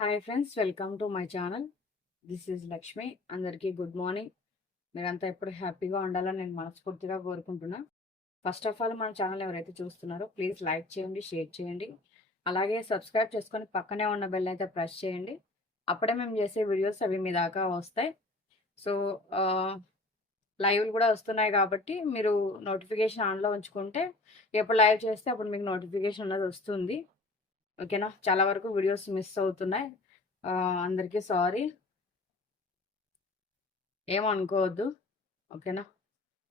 Hi friends welcome to my channel this is Lakshmi అందరికీ good morning మీరంతా ఎప్పుడు హ్యాపీగా ఉండాలని నేను మనస్ఫూర్తిగా కోరుకుంటున్నా. ఫస్ట్ ఆఫ్ ఆల్ మన ఛానల్ ఎవరైతే చూస్తున్నారో ప్లీజ్ లైక్ చేయండి షేర్ చేయండి. అలాగే సబ్స్క్రైబ్ చేసుకొని పక్కనే ఉన్న బెల్ అయితే ప్రెస్ చేయండి. అప్పుడే మేము చేసే వీడియోస్ అవి మీ దాకా వస్తాయి. సో లైవ్లు కూడా వస్తున్నాయి కాబట్టి మీరు నోటిఫికేషన్ ఆన్లో ఉంచుకుంటే ఎప్పుడు లైవ్ చేస్తే అప్పుడు మీకు నోటిఫికేషన్ అనేది వస్తుంది. ఓకేనా? చాలా వరకు వీడియోస్ మిస్ అవుతున్నాయి. అందరికీ సారీ. ఏమనుకోవద్దు ఓకేనా?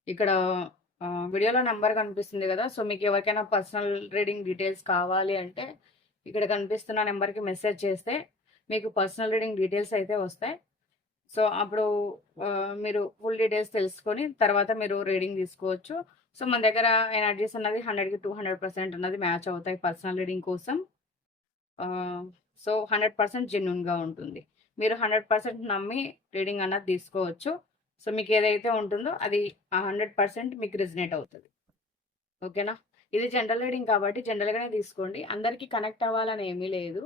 ఇక్కడ వీడియోలో నెంబర్ కనిపిస్తుంది కదా సో మీకు ఎవరికైనా పర్సనల్ రీడింగ్ డీటెయిల్స్ కావాలి అంటే ఇక్కడ కనిపిస్తున్న నెంబర్కి మెసేజ్ చేస్తే మీకు పర్సనల్ రీడింగ్ డీటెయిల్స్ అయితే వస్తాయి. సో అప్పుడు మీరు ఫుల్ డీటెయిల్స్ తెలుసుకొని తర్వాత మీరు రీడింగ్ తీసుకోవచ్చు. సో మన దగ్గర ఎనర్జీస్ అన్నది హండ్రెడ్కి టూ హండ్రెడ్ పర్సెంట్ అన్నది మ్యాచ్ అవుతాయి పర్సనల్ రీడింగ్ కోసం. సో హండ్రెడ్ పర్సెంట్ జెన్యున్గా ఉంటుంది. మీరు హండ్రెడ్ పర్సెంట్ నమ్మి రీడింగ్ అన్నది తీసుకోవచ్చు. సో మీకు ఏదైతే ఉంటుందో అది ఆ హండ్రెడ్ పర్సెంట్ మీకు రిజనేట్ అవుతుంది. ఓకేనా? ఇది జనరల్ రీడింగ్ కాబట్టి జనరల్గానే తీసుకోండి. అందరికీ కనెక్ట్ అవ్వాలని ఏమీ లేదు.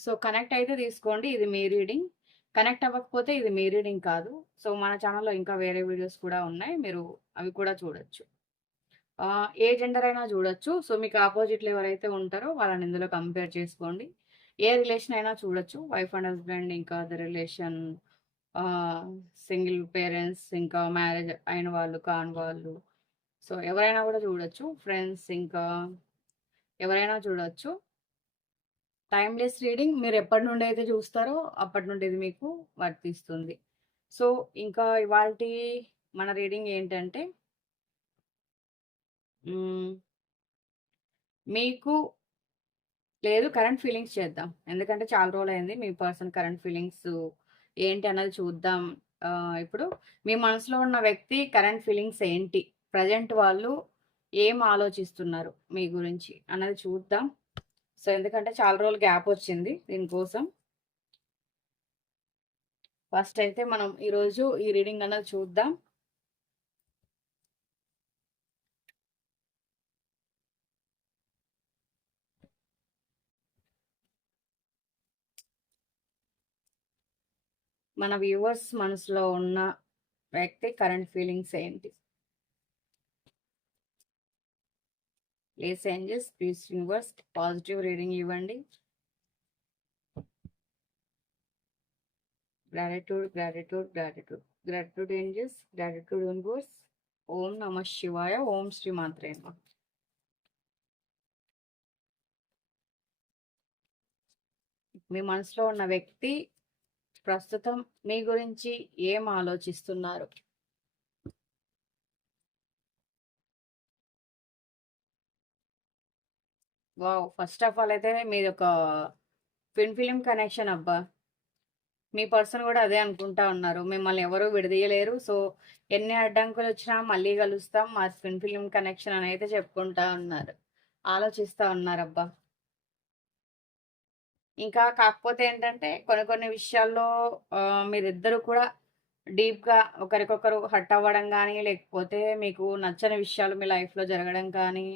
సో కనెక్ట్ అయితే తీసుకోండి. ఇది మీ రీడింగ్. కనెక్ట్ అవ్వకపోతే ఇది మీ రీడింగ్ కాదు. సో మన ఛానల్లో ఇంకా వేరే వీడియోస్ కూడా ఉన్నాయి. మీరు అవి కూడా చూడొచ్చు. ఏ జెండర్ అయినా చూడొచ్చు. సో మీకు ఆపోజిట్లు ఎవరైతే ఉంటారో వాళ్ళని ఇందులో కంపేర్ చేసుకోండి. ఏ రిలేషన్ అయినా చూడొచ్చు. వైఫ్ అండ్ హస్బెండ్ ఇంకా ద రిలేషన్ సింగిల్ పేరెంట్స్ ఇంకా మ్యారేజ్ అయిన వాళ్ళు కాని వాళ్ళు. సో ఎవరైనా కూడా చూడొచ్చు. ఫ్రెండ్స్ ఇంకా ఎవరైనా చూడొచ్చు. టైమ్లెస్ రీడింగ్ మీరు ఎప్పటి నుండి అయితే చూస్తారో అప్పటి నుండి ఇది మీకు వర్తిస్తుంది. సో ఇంకా ఇవాళ మన రీడింగ్ ఏంటంటే మీకు లేదు కరెంట్ ఫీలింగ్స్ చేద్దాం. ఎందుకంటే చాలా రోజులు అయింది మీ పర్సన్ కరెంట్ ఫీలింగ్స్ ఏంటి అన్నది చూద్దాం. ఇప్పుడు మీ మనసులో ఉన్న వ్యక్తి కరెంట్ ఫీలింగ్స్ ఏంటి? ప్రజెంట్ వాళ్ళు ఏం ఆలోచిస్తున్నారు మీ గురించి అన్నది చూద్దాం. సో ఎందుకంటే చాలా రోజులు గ్యాప్ వచ్చింది దీనికోసం. ఫస్ట్ అయితే మనం ఈరోజు ఈ రీడింగ్ అన్నది చూద్దాం. మన వ్యూవర్స్ మనసులో ఉన్న వ్యక్తి కరెంట్ ఫీలింగ్స్ ఏంటి? Please angels please universe positive reading ఇవ్వండి. Gratitude gratitude gratitude gratitude angels gratitude universe ఓం నమ శివాయ ఓం శ్రీ మాత్రే నమ మీ మనసులో ఉన్న వ్యక్తి ప్రస్తుతం మీ గురించి ఏం ఆలోచిస్తున్నారు? వావ్! ఫస్ట్ ఆఫ్ ఆల్ అయితే మీది ఒక ఫిన్ ఫిలిం కనెక్షన్ అబ్బా! మీ పర్సన్ కూడా అదే అనుకుంటా ఉన్నారు. మిమ్మల్ని ఎవరు విడదీయలేరు. సో ఎన్ని అడ్డంకులు వచ్చినా మళ్ళీ కలుస్తాం. మా ట్విన్ ఫిలిం కనెక్షన్ అని అయితే చెప్పుకుంటా ఉన్నారు. ఆలోచిస్తా ఉన్నారు అబ్బా! ఇంకా కాకపోతే ఏంటంటే కొన్ని కొన్ని విషయాల్లో మీరిద్దరు కూడా డీప్గా ఒకరికొకరు హట్ అవ్వడం కానీ లేకపోతే మీకు నచ్చని విషయాలు మీ లైఫ్లో జరగడం కానీ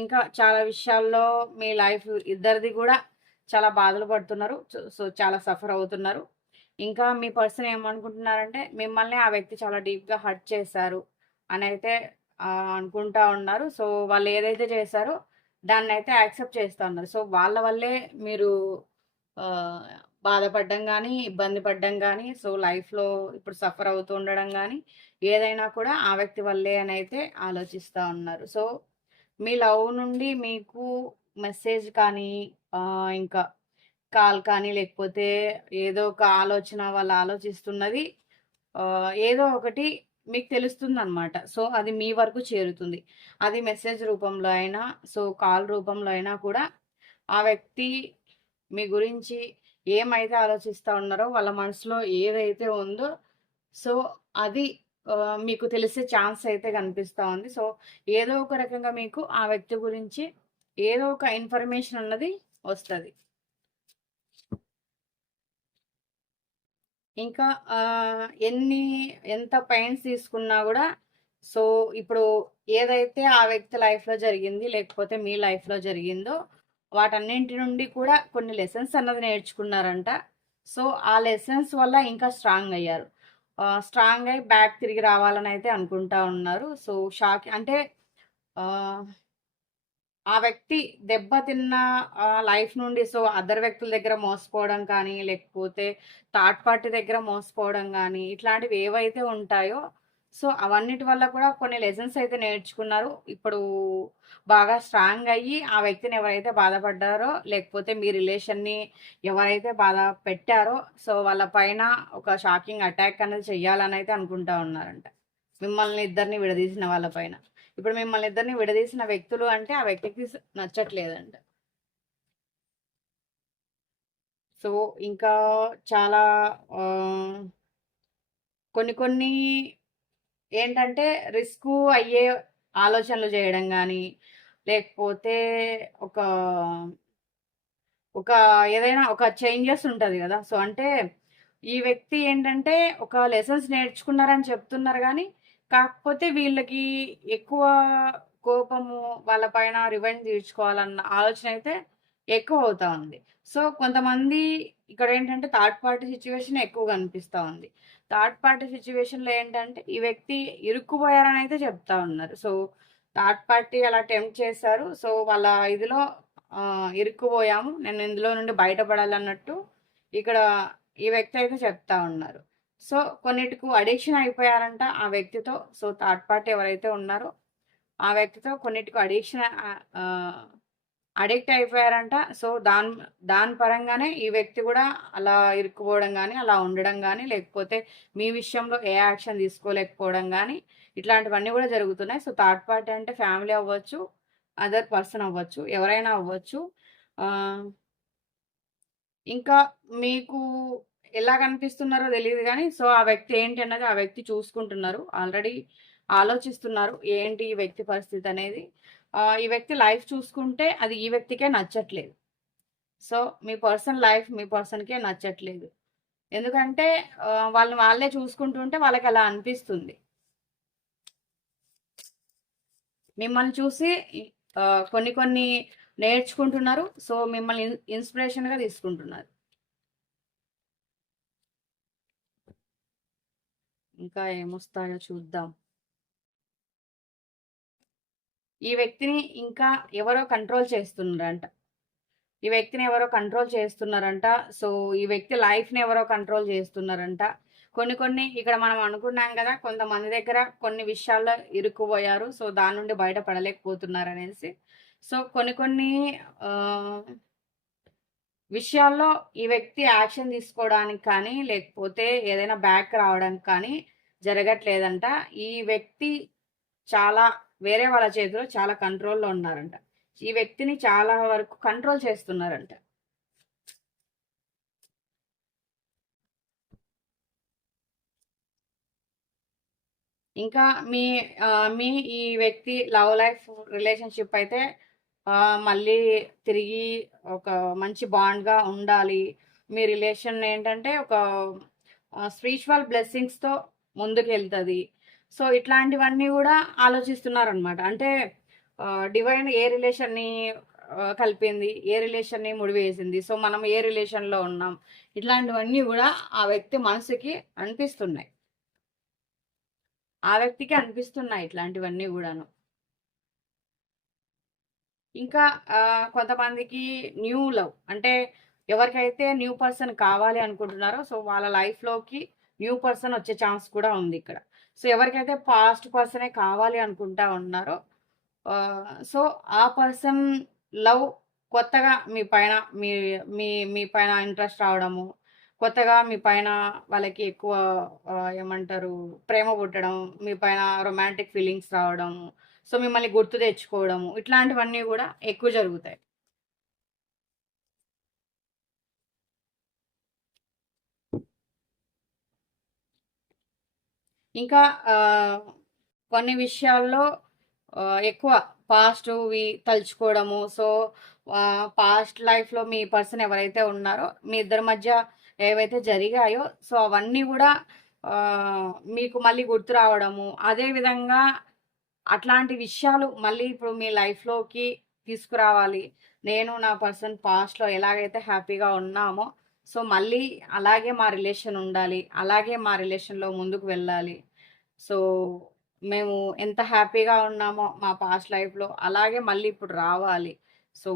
ఇంకా చాలా విషయాల్లో మీ లైఫ్ ఇద్దరిది కూడా చాలా బాధలు పడుతున్నారు. సో సో చాలా సఫర్ అవుతున్నారు. ఇంకా మీ పర్సన్ ఏమనుకుంటున్నారంటే మిమ్మల్ని ఆ వ్యక్తి చాలా డీప్గా హర్ట్ చేశారు అని అయితే అనుకుంటా ఉన్నారు. సో వాళ్ళు ఏదైతే చేశారో దాన్ని అయితే యాక్సెప్ట్ చేస్తూ ఉన్నారు. సో వాళ్ళ వల్లే మీరు బాధపడడం కానీ ఇబ్బంది పడడం కానీ సో లైఫ్లో ఇప్పుడు సఫర్ అవుతూ ఉండడం కానీ ఏదైనా కూడా ఆ వ్యక్తి వల్లే అని అయితే ఆలోచిస్తూ ఉన్నారు. సో మీ లవ్ నుండి మీకు మెసేజ్ కానీ ఇంకా కాల్ కానీ లేకపోతే ఏదో ఒక ఆలోచన వాళ్ళు ఆలోచిస్తున్నది ఏదో ఒకటి మీకు తెలుస్తుంది అనమాట సో అది మీ వరకు చేరుతుంది. అది మెసేజ్ రూపంలో అయినా సో కాల్ రూపంలో అయినా కూడా ఆ వ్యక్తి మీ గురించి ఏమైతే ఆలోచిస్తూ ఉన్నారో వాళ్ళ మనసులో ఏదైతే ఉందో సో అది మీకు తెలిసే ఛాన్స్ అయితే కనిపిస్తూ ఉంది. సో ఏదో ఒక రకంగా మీకు ఆ వ్యక్తి గురించి ఏదో ఒక ఇన్ఫర్మేషన్ అన్నది వస్తుంది. ఇంకా ఎన్ని ఎంత పెయిన్స్ తీసుకున్నా కూడా సో ఇప్పుడు ఏదైతే ఆ వ్యక్తి లైఫ్లో జరిగింది లేకపోతే మీ లైఫ్లో జరిగిందో వాటన్నింటి నుండి కూడా కొన్ని లెసన్స్ అన్నది నేర్చుకున్నారంట. సో ఆ లెసన్స్ వల్ల ఇంకా స్ట్రాంగ్ అయ్యారు. స్ట్రాంగ్ అయ్యి బ్యాక్ తిరిగి రావాలని అయితే అనుకుంటా ఉన్నారు. సో షాక్ అంటే ఆ, వ్యక్తి దెబ్బతిన్న లైఫ్ నుండి సో అదర్ వ్యక్తుల దగ్గర మోసపోవడం కానీ లేకపోతే థర్డ్ పార్టీ దగ్గర మోసపోవడం కానీ ఇట్లాంటివి ఏవైతే ఉంటాయో సో అవన్నిటి వల్ల కూడా కొన్ని లెసన్స్ అయితే నేర్చుకున్నారు. ఇప్పుడు బాగా స్ట్రాంగ్ అయ్యి ఆ వ్యక్తిని ఎవరైతే బాధపడ్డారో లేకపోతే మీ రిలేషన్ని ఎవరైతే బాధ పెట్టారో సో వాళ్ళ పైన ఒక షాకింగ్ అటాక్ అనేది చెయ్యాలని అయితే అనుకుంటా ఉన్నారంట. మిమ్మల్ని ఇద్దరిని విడదీసిన వాళ్ళ పైన. ఇప్పుడు మిమ్మల్ని ఇద్దరిని విడదీసిన వ్యక్తులు అంటే ఆ వ్యక్తికి నచ్చట్లేదంట. సో ఇంకా చాలా కొన్ని కొన్ని ఏంటంటే రిస్క్ అయ్యే ఆలోచనలు చేయడం కానీ లేకపోతే ఒక ఒక ఏదైనా ఒక చేంజెస్ ఉంటుంది కదా. సో అంటే ఈ వ్యక్తి ఏంటంటే ఒక లెసన్స్ నేర్చుకున్నారని చెప్తున్నారు కానీ కాకపోతే వీళ్ళకి ఎక్కువ కోపము వాళ్ళ పైన రివెంజ్ తీర్చుకోవాలన్న ఆలోచన అయితే ఎక్కువ అవుతా ఉంది. సో కొంతమంది ఇక్కడ ఏంటంటే థర్డ్ పార్టీ సిచ్యువేషన్ ఎక్కువ కనిపిస్తూ ఉంది. థర్డ్ పార్టీ సిచ్యువేషన్లో ఏంటంటే ఈ వ్యక్తి ఇరుక్కుపోయారని అయితే చెప్తా ఉన్నారు. సో థర్డ్ పార్టీ అలా టెంప్ట్ చేశారు. సో వాళ్ళ ఇదిలో ఇరుక్కుపోయాము. నేను ఇందులో నుండి బయటపడాలన్నట్టు ఇక్కడ ఈ వ్యక్తి అయితే చెప్తా ఉన్నారు. సో కొన్నిటికు అడిక్షన్ అయిపోయారంట ఆ వ్యక్తితో. సో థర్డ్ పార్టీ ఎవరైతే ఉన్నారో ఆ వ్యక్తితో కొన్నిటికు అడిక్షన్ అడిక్ట్ అయిపోయారంట. సో దాని దాని పరంగానే ఈ వ్యక్తి కూడా అలా ఇరుక్కుపోవడం కానీ అలా ఉండడం కానీ లేకపోతే మీ విషయంలో ఏ యాక్షన్ తీసుకోలేకపోవడం కానీ ఇట్లాంటివన్నీ కూడా జరుగుతున్నాయి. సో థర్డ్ పార్టీ అంటే ఫ్యామిలీ అవ్వచ్చు అదర్ పర్సన్ అవ్వచ్చు ఎవరైనా అవ్వచ్చు. ఇంకా మీకు ఎలా కనిపిస్తున్నారో తెలియదు కానీ సో ఆ వ్యక్తి ఏంటి అన్నది ఆ వ్యక్తి చూసుకుంటున్నారు. ఆల్రెడీ ఆలోచిస్తున్నారు ఏంటి ఈ వ్యక్తి పరిస్థితి అనేది. ఈ వ్యక్తి లైఫ్ చూసుకుంటే అది ఈ వ్యక్తికే నచ్చట్లేదు. సో మీ పర్సన్ లైఫ్ మీ పర్సన్కే నచ్చట్లేదు. ఎందుకంటే వాళ్ళని వాళ్ళే చూసుకుంటుంటే వాళ్ళకి అలా అనిపిస్తుంది. మిమ్మల్ని చూసి కొన్ని కొన్ని నేర్చుకుంటున్నారు. సో మిమ్మల్ని ఇన్స్పిరేషన్గా తీసుకుంటున్నారు. ఇంకా ఏమొస్తాయో చూద్దాం. ఈ వ్యక్తిని ఇంకా ఎవరో కంట్రోల్ చేస్తున్నారంట. ఈ వ్యక్తిని ఎవరో కంట్రోల్ చేస్తున్నారంట. సో ఈ వ్యక్తి లైఫ్ని ఎవరో కంట్రోల్ చేస్తున్నారంట. కొన్ని కొన్ని ఇక్కడ మనం అనుకున్నాం కదా కొంతమంది దగ్గర కొన్ని విషయాల్లో ఇరుక్కుపోయారు. సో దాని నుండి బయటపడలేకపోతున్నారు అనేసి. సో కొన్ని కొన్ని విషయాల్లో ఈ వ్యక్తి యాక్షన్ తీసుకోవడానికి కానీ లేకపోతే ఏదైనా బ్యాక్ రావడానికి కానీ జరగట్లేదంట. ఈ వ్యక్తి చాలా వేరే వాళ్ళ చేతిలో చాలా కంట్రోల్లో ఉన్నారంట. ఈ వ్యక్తిని చాలా వరకు కంట్రోల్ చేస్తున్నారంట. ఇంకా మీ మీ ఈ వ్యక్తి లవ్ లైఫ్ రిలేషన్షిప్ అయితే మళ్ళీ తిరిగి ఒక మంచి బాండ్గా ఉండాలి. మీ రిలేషన్ ఏంటంటే ఒక స్పిరిచువల్ బ్లెస్సింగ్స్తో ముందుకు వెళ్తుంది సో ఇట్లాంటివన్నీ కూడా ఆలోచిస్తున్నారనమాట. అంటే డివైన్ ఏ రిలేషన్ని కలిపింది ఏ రిలేషన్ని ముడివేసింది. సో మనం ఏ రిలేషన్లో ఉన్నాం. ఇట్లాంటివన్నీ కూడా ఆ వ్యక్తి మనసుకి అనిపిస్తున్నాయి. ఆ వ్యక్తికి అనిపిస్తున్నాయి ఇట్లాంటివన్నీ కూడాను. ఇంకా కొంతమందికి న్యూ లవ్ అంటే ఎవరికైతే న్యూ పర్సన్ కావాలి అనుకుంటున్నారో సో వాళ్ళ లైఫ్లోకి న్యూ పర్సన్ వచ్చే ఛాన్స్ కూడా ఉంది ఇక్కడ. సో ఎవరికైతే పాస్ట్ పర్సనే కావాలి అనుకుంటా ఉన్నారో సో ఆ పర్సన్ లవ్ కొత్తగా మీ పైన మీ మీ మీ పైన ఇంట్రెస్ట్ రావడము కొత్తగా మీ పైన వాళ్ళకి ఎక్కువ ఏమంటారు ప్రేమ పుట్టడం మీ పైన రొమాంటిక్ ఫీలింగ్స్ రావడం సో మిమ్మల్ని గుర్తు తెచ్చుకోవడము ఇట్లాంటివన్నీ కూడా ఎక్కువ జరుగుతాయి. ఇంకా కొన్ని విషయాల్లో ఎక్కువ పాస్ట్వి తలుచుకోవడము సో పాస్ట్ లైఫ్లో మీ పర్సన్ ఎవరైతే ఉన్నారో మీ ఇద్దరి మధ్య ఏవైతే జరిగాయో సో అవన్నీ కూడా మీకు మళ్ళీ గుర్తు రావడము అదేవిధంగా అట్లాంటి విషయాలు మళ్ళీ ఇప్పుడు మీ లైఫ్లోకి తీసుకురావాలి నేను నా పర్సన్ పాస్ట్‌లో ఎలాగైతే హ్యాపీగా ఉన్నామో, సో, మళ్ళీ అలాగే మా రిలేషన్ ఉండాలి. అలాగే మా రిలేషన్‌లో ముందుకు వెళ్ళాలి. సో, మేము ఎంత హ్యాపీగా ఉన్నామో మా పాస్ట్ లైఫ్‌లో అలాగే మళ్ళీ ఇప్పుడు రావాలి. సో,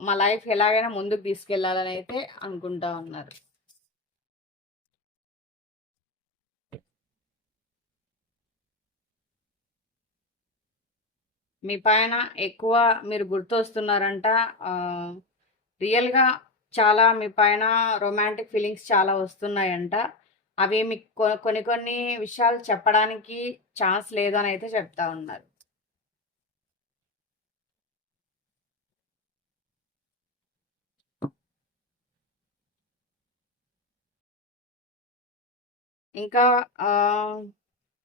మా లైఫ్ ఎలాగైనా ముందుకు తీసుకెళ్ళాలని అయితే అనుకుంటా ఉన్నారు. మీ పైన ఎక్కువ మీరు గుర్తొస్తున్నారంట. రియల్‌గా చాలా మీ పైన రొమాంటిక్ ఫీలింగ్స్ చాలా వస్తున్నాయంట. అవి మీకు కొన్ని కొన్ని విషయాలు చెప్పడానికి ఛాన్స్ లేదు అని అయితే చెప్తా ఉన్నారు. ఇంకా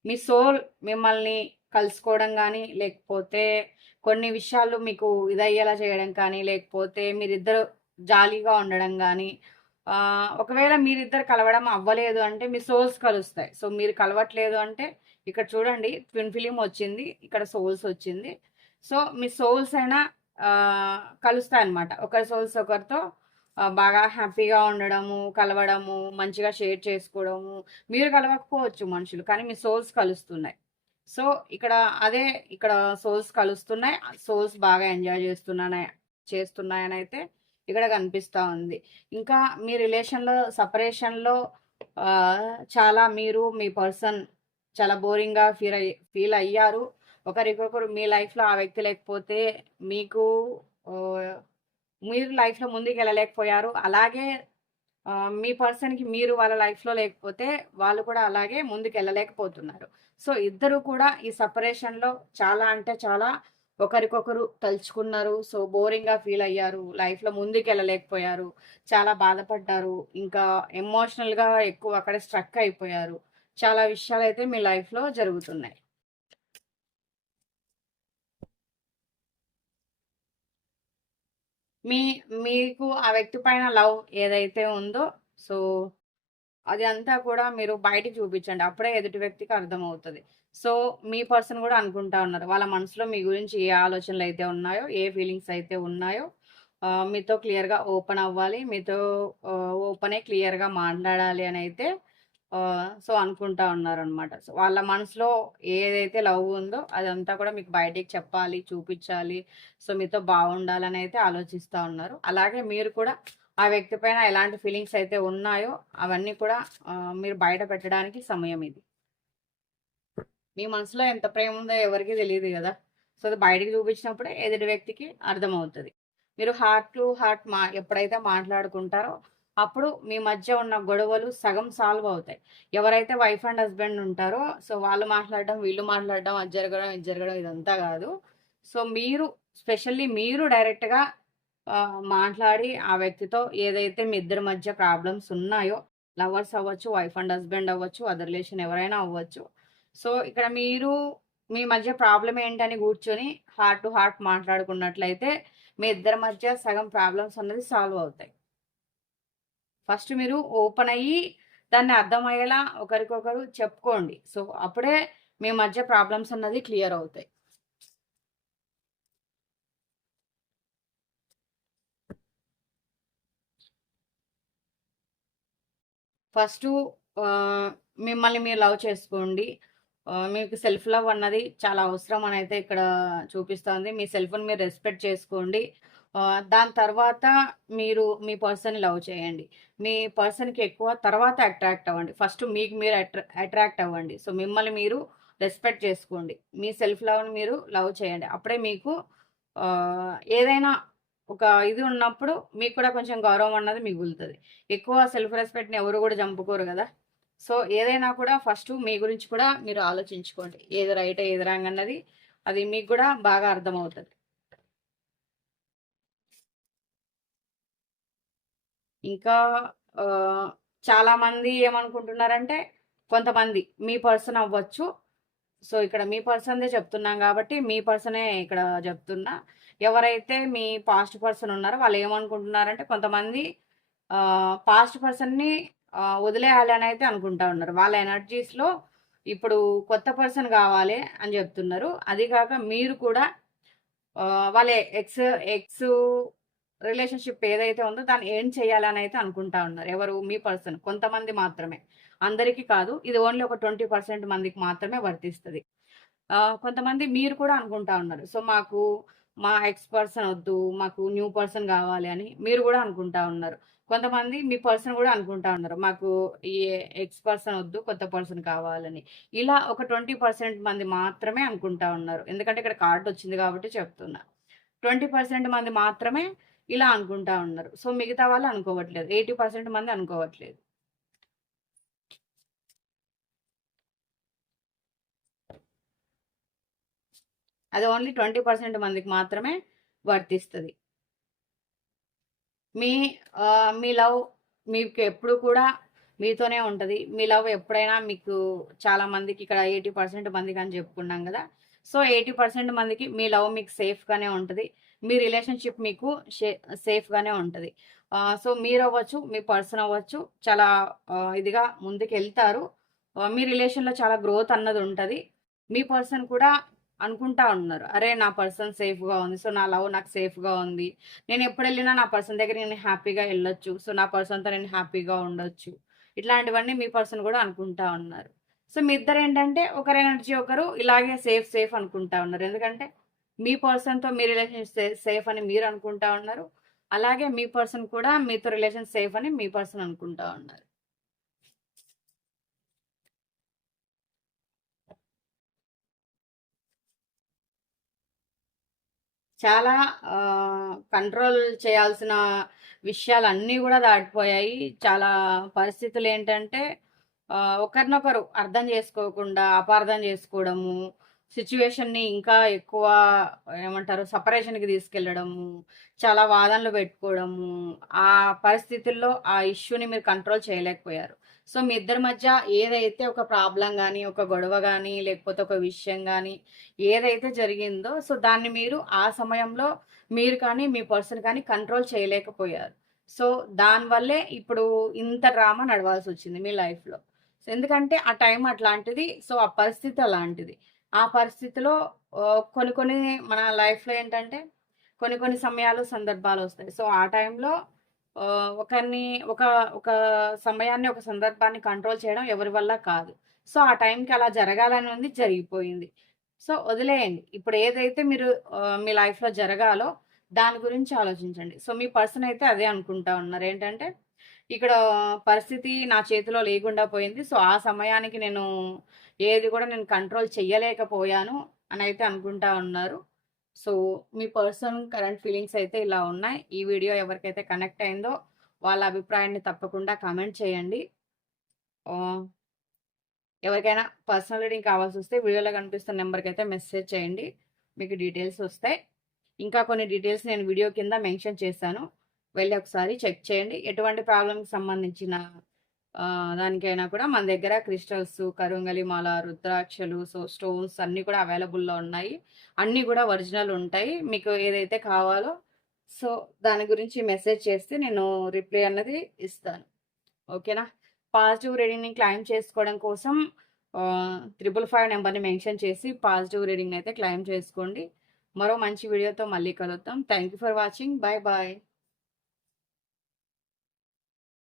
మీ సోల్ మిమ్మల్ని కలుసుకోవడం కానీ లేకపోతే కొన్ని విషయాలు మీకు ఇదయ్యేలా చేయడం కానీ, లేకపోతే మీరిద్దరు జాలీగా ఉండడం కానీ ఒకవేళ మీరిద్దరు కలవడం అవ్వలేదు అంటే మీ సోల్స్ కలుస్తాయి. సో, మీరు కలవట్లేదు అంటే ఇక్కడ చూడండి ట్విన్ ఫిలిం వచ్చింది. ఇక్కడ సోల్స్ వచ్చింది. సో, మీ సోల్స్ అయినా కలుస్తాయి అనమాట ఒకరి సోల్స్ ఒకరితో బాగా హ్యాపీగా ఉండడము, కలవడము, మంచిగా షేర్ చేసుకోవడము. మీరు కలవకపోవచ్చు మనుషులు. కానీ మీ సోల్స్ కలుస్తున్నాయి. సో, ఇక్కడ అదే ఇక్కడ సోల్స్ కలుస్తున్నాయి. సోల్స్ బాగా ఎంజాయ్ చేస్తున్నాయని చేస్తున్నాయని అయితే ఇక్కడ కనిపిస్తూ ఉంది. ఇంకా మీ రిలేషన్‌లో సపరేషన్లో చాలా మీరు మీ పర్సన్ చాలా బోరింగ్‌గా ఫీల్ అయ్యి ఫీల్ అయ్యారు. ఒకరికొకరు మీ లైఫ్‌లో ఆ వ్యక్తి లేకపోతే మీకు మీరు లైఫ్‌లో ముందుకెళ్ళలేకపోయారు. అలాగే మీ పర్సన్‌కి మీరు వాళ్ళ లైఫ్‌లో లేకపోతే వాళ్ళు కూడా అలాగే ముందుకెళ్ళలేకపోతున్నారు. సో, ఇద్దరు కూడా ఈ సపరేషన్లో చాలా అంటే చాలా ఒకరికొకరు తలుచుకున్నారు. సో, బోరింగ్‌గా ఫీల్ అయ్యారు. లైఫ్‌లో ముందుకెళ్ళలేకపోయారు. చాలా బాధపడ్డారు. ఇంకా ఎమోషనల్‌గా ఎక్కువ అక్కడ స్ట్రక్ అయిపోయారు. చాలా విషయాలు అయితే మీ లైఫ్‌లో జరుగుతున్నాయి. మీ మీకు ఆ వ్యక్తి పైన లవ్ ఏదైతే ఉందో సో, అది అంతా కూడా మీరు బయటికి చూపించండి. అప్పుడే ఎదుటి వ్యక్తికి అర్థమవుతుంది సో, మీ పర్సన్ కూడా అనుకుంటా ఉన్నారు. వాళ్ళ మనసులో మీ గురించి ఏ ఆలోచనలు అయితే ఉన్నాయో, ఏ ఫీలింగ్స్ అయితే ఉన్నాయో మీతో క్లియర్‌గా ఓపెన్ అవ్వాలి. మీతో ఓపెనే క్లియర్‌గా మాట్లాడాలి అని అయితే సో, అనుకుంటా ఉన్నారనమాట. సో, వాళ్ళ మనసులో ఏదైతే లవ్ ఉందో అదంతా కూడా మీకు బయటికి చెప్పాలి, చూపించాలి. సో, మీతో బాగుండాలని అయితే ఆలోచిస్తూ ఉన్నారు. అలాగే మీరు కూడా ఆ వ్యక్తి పైన ఎలాంటి ఫీలింగ్స్ అయితే ఉన్నాయో అవన్నీ కూడా మీరు బయట పెట్టడానికి సమయం ఇది. మీ మనసులో ఎంత ప్రేమ ఉందో ఎవరికీ తెలియదు కదా సో, అది బయటికి చూపించినప్పుడే ఎదుటి వ్యక్తికి అర్థమవుతుంది మీరు హార్ట్ టు హార్ట్ మా ఎప్పుడైతే మాట్లాడుకుంటారో అప్పుడు మీ మధ్య ఉన్న గొడవలు సగం సాల్వ్ అవుతాయి. ఎవరైతే వైఫ్ అండ్ హస్బెండ్ ఉంటారో సో, వాళ్ళు మాట్లాడడం, వీళ్ళు మాట్లాడడం, అది జరగడం, ఇది జరగడం ఇదంతా కాదు సో, మీరు స్పెషల్లీ మీరు డైరెక్ట్‌గా మాట్లాడి ఆ వ్యక్తితో ఏదైతే మీ ఇద్దరి మధ్య ప్రాబ్లమ్స్ ఉన్నాయో లవర్స్ అవ్వచ్చు, వైఫ్ అండ్ హస్బెండ్ అవ్వచ్చు, అదర్ రిలేషన్ ఎవరైనా అవ్వచ్చు. సో, ఇక్కడ మీరు మీ మధ్య ప్రాబ్లం ఏంటని కూర్చొని హార్ట్ టు హార్ట్ మాట్లాడుకున్నట్లయితే మీ ఇద్దరి మధ్య సగం ప్రాబ్లమ్స్ అన్నది సాల్వ్ అవుతాయి. ఫస్ట్ మీరు ఓపెన్ అయ్యి దాన్ని అర్థమయ్యేలా ఒకరికొకరు చెప్పుకోండి. సో, అప్పుడే మీ మధ్య ప్రాబ్లమ్స్ అన్నది క్లియర్ అవుతాయి. ఫస్ట్ మిమ్మల్ని మీరు లవ్ చేసుకోండి. మీకు సెల్ఫ్ లవ్ అన్నది చాలా అవసరం అని అయితే ఇక్కడ చూపిస్తుంది మీ సెల్ఫ్‌ని మీరు రెస్పెక్ట్ చేసుకోండి. దాని తర్వాత మీరు మీ పర్సన్ లవ్ చేయండి. మీ పర్సన్‌కి ఎక్కువ తర్వాత అట్రాక్ట్ అవ్వండి. ఫస్ట్ మీకు మీరు అట్రా అట్రాక్ట్ అవ్వండి. సో, మిమ్మల్ని మీరు రెస్పెక్ట్ చేసుకోండి. మీ సెల్ఫ్ లవ్‌ని మీరు లవ్ చేయండి. అప్పుడే మీకు ఏదైనా ఒక ఇది ఉన్నప్పుడు మీకు కూడా కొంచెం గౌరవం అన్నది మిగులుతుంది ఎక్కువ సెల్ఫ్ రెస్పెక్ట్‌ని ఎవరు కూడా చంపుకోరు కదా సో, ఏదైనా కూడా ఫస్ట్ మీ గురించి కూడా మీరు ఆలోచించుకోండి. ఏది రైట్, ఏది రాంగ్ అన్నది అది మీకు కూడా బాగా అర్థమవుతుంది ఇంకా చాలామంది ఏమనుకుంటున్నారంటే కొంతమంది మీ పర్సన్ అవ్వచ్చు. సో, ఇక్కడ మీ పర్సన్‌దే చెప్తున్నాం కాబట్టి మీ పర్సనే ఇక్కడ చెప్తున్నా. ఎవరైతే మీ పాస్ట్ పర్సన్ ఉన్నారో వాళ్ళు ఏమనుకుంటున్నారంటే కొంతమంది పాస్ట్ పర్సన్‌ని వదిలేయాలి అని అయితే అనుకుంటా ఉన్నారు. వాళ్ళ ఎనర్జీస్‌లో ఇప్పుడు కొత్త పర్సన్ కావాలి అని చెప్తున్నారు. అది కాక మీరు కూడా వాళ్ళ ఎక్స్ ఎక్స్ రిలేషన్‌షిప్ ఏదైతే ఉందో దాన్ని ఏం చేయాలని అయితే అనుకుంటా ఉన్నారు. ఎవరు? మీ పర్సన్. కొంతమంది మాత్రమే. అందరికీ కాదు. ఇది ఓన్లీ ఒక 20% మందికి మాత్రమే వర్తిస్తుంది కొంతమంది మీరు కూడా అనుకుంటా ఉన్నారు. సో, మాకు మా ఎక్స్ పర్సన్ వద్దు మాకు న్యూ పర్సన్ కావాలి అని మీరు కూడా అనుకుంటా ఉన్నారు. కొంతమంది మీ పర్సన్ కూడా అనుకుంటా ఉన్నారు. మాకు ఈ ఎక్స్ పర్సన్ వద్దు కొత్త పర్సన్ కావాలని. ఇలా ఒక 20% మంది మాత్రమే అనుకుంటా ఉన్నారు. ఎందుకంటే ఇక్కడ కార్డొచ్చింది కాబట్టి చెప్తున్నా. 20% మంది మాత్రమే ఇలా అనుకుంటా ఉన్నారు. సో, మిగతా వాళ్ళు అనుకోవట్లేదు. 80% మంది అనుకోవట్లేదు. అది ఓన్లీ 20% మందికి మాత్రమే వర్తిస్తుంది మీ మీ లవ్ మీకు ఎప్పుడు కూడా మీతోనే ఉంటుంది మీ లవ్ ఎప్పుడైనా మీకు చాలా మందికి ఇక్కడ ఎయిటీ పర్సెంట్ మందికి అని చెప్పుకున్నాం కదా సో, 80% మందికి మీ లవ్ మీకు సేఫ్‌గానే ఉంటుంది మీ రిలేషన్‌షిప్ మీకు షే సేఫ్‌గానే ఉంటుంది సో మీరు అవ్వచ్చు మీ పర్సన్ అవ్వచ్చు చాలా ఇదిగా ముందుకెళ్తారు. వెళ్తారు మీ రిలేషన్‌లో చాలా గ్రోత్ అన్నది ఉంటుంది మీ పర్సన్ కూడా అనుకుంటా ఉన్నారు. అరే! నా పర్సన్ సేఫ్‌గా ఉంది. సో, నా లవ్ నాకు సేఫ్‌గా ఉంది. నేను ఎప్పుడు వెళ్ళినా నా పర్సన్ దగ్గర నేను హ్యాపీగా వెళ్ళొచ్చు సో, నా పర్సన్‌తో నేను హ్యాపీగా ఉండొచ్చు. ఇట్లాంటివన్నీ మీ పర్సన్ కూడా అనుకుంటా ఉన్నారు. సో, మీ ఇద్దరు ఏంటంటే ఒకరి ఎనర్జీ ఒకరు ఇలాగే సేఫ్, సేఫ్ అనుకుంటా ఉన్నారు. ఎందుకంటే మీ పర్సన్‌తో మీ రిలేషన్ సేఫ్ అని మీరు అనుకుంటా ఉన్నారు. అలాగే మీ పర్సన్ కూడా మీతో రిలేషన్ సేఫ్ అని మీ పర్సన్ అనుకుంటా ఉన్నారు. చాలా కంట్రోల్ చేయాల్సిన విషయాలన్నీ కూడా దాటిపోయాయి. చాలా పరిస్థితులు ఏంటంటే ఒకరినొకరు అర్థం చేసుకోకుండా, అపార్థం చేసుకోవడము, సిచ్యువేషన్ని ఇంకా ఎక్కువ ఏమంటారు సపరేషన్కి తీసుకెళ్ళడము చాలా వాదనలు పెట్టుకోవడము, ఆ పరిస్థితుల్లో ఆ ఇష్యూని మీరు కంట్రోల్ చేయలేకపోయారు. సో, మీ ఇద్దరి మధ్య ఏదైతే ఒక ప్రాబ్లం కానీ ఒక గొడవ కానీ లేకపోతే ఒక విషయం కానీ ఏదైతే జరిగిందో సో, దాన్ని మీరు ఆ సమయంలో మీరు కానీ, మీ పర్సన్ కానీ కంట్రోల్ చేయలేకపోయారు. సో, దానివల్లే ఇప్పుడు ఇంత డ్రామా నడవాల్సి వచ్చింది మీ లైఫ్‌లో. సో, ఎందుకంటే ఆ టైం అట్లాంటిది. సో, ఆ పరిస్థితి అలాంటిది. ఆ పరిస్థితిలో కొన్ని కొన్ని మన లైఫ్‌లో ఏంటంటే కొన్ని కొన్ని సమయాలు, సందర్భాలు వస్తాయి సో, ఆ టైంలో ఒకరిని ఒక ఒక సమయాన్ని, ఒక సందర్భాన్ని కంట్రోల్ చేయడం ఎవరి వల్ల కాదు. సో, ఆ టైంకి అలా జరగాలని ఉంది జరిగిపోయింది. సో, వదిలేయండి. ఇప్పుడు ఏదైతే మీరు మీ లైఫ్‌లో జరగాలో దాని గురించి ఆలోచించండి. సో, మీ పర్సన్ అయితే అదే అనుకుంటా ఉన్నారు. ఏంటంటే ఇక్కడ పరిస్థితి నా చేతిలో లేకుండా పోయింది. సో, ఆ సమయానికి నేను ఏది కూడా నేను కంట్రోల్ చెయ్యలేకపోయాను అయితే అనుకుంటా ఉన్నారు. సో, మీ పర్సన్ కరెంట్ ఫీలింగ్స్ అయితే ఇలా ఉన్నాయి. ఈ వీడియో ఎవరికైతే కనెక్ట్ అయిందో వాళ్ళ అభిప్రాయాన్ని తప్పకుండా కామెంట్ చేయండి. ఎవరికైనా పర్సనల్ రీడింగ్ కావాల్సి వస్తే వీడియోలో కనిపిస్తున్న నెంబర్కి అయితే మెసేజ్ చేయండి. మీకు డీటెయిల్స్ వస్తాయి ఇంకా కొన్ని డీటెయిల్స్ నేను వీడియో కింద మెన్షన్ చేశాను. వెళ్ళి ఒకసారి చెక్ చేయండి. ఎటువంటి ప్రాబ్లమ్‌కి సంబంధించిన దానికైనా కూడా మన దగ్గర క్రిస్టల్స్, కరుంగలి మాల, రుద్రాక్షలు, సో స్టోన్స్ అన్నీ కూడా అవైలబుల్‌లో ఉన్నాయి. అన్నీ కూడా ఒరిజినల్ ఉంటాయి. మీకు ఏదైతే కావాలో సో, దాని గురించి మెసేజ్ చేస్తే నేను రిప్లై అన్నది ఇస్తాను. ఓకేనా? పాజిటివ్ రీడింగ్‌ని క్లెయిమ్ చేసుకోవడం కోసం త్రిబుల్ ఫైవ్ నెంబర్ని మెన్షన్ చేసి పాజిటివ్ రీడింగ్ అయితే క్లెయిమ్ చేసుకోండి. మరో మంచి వీడియోతో మళ్ళీ కలుద్దాం. Thank you for watching. Bye bye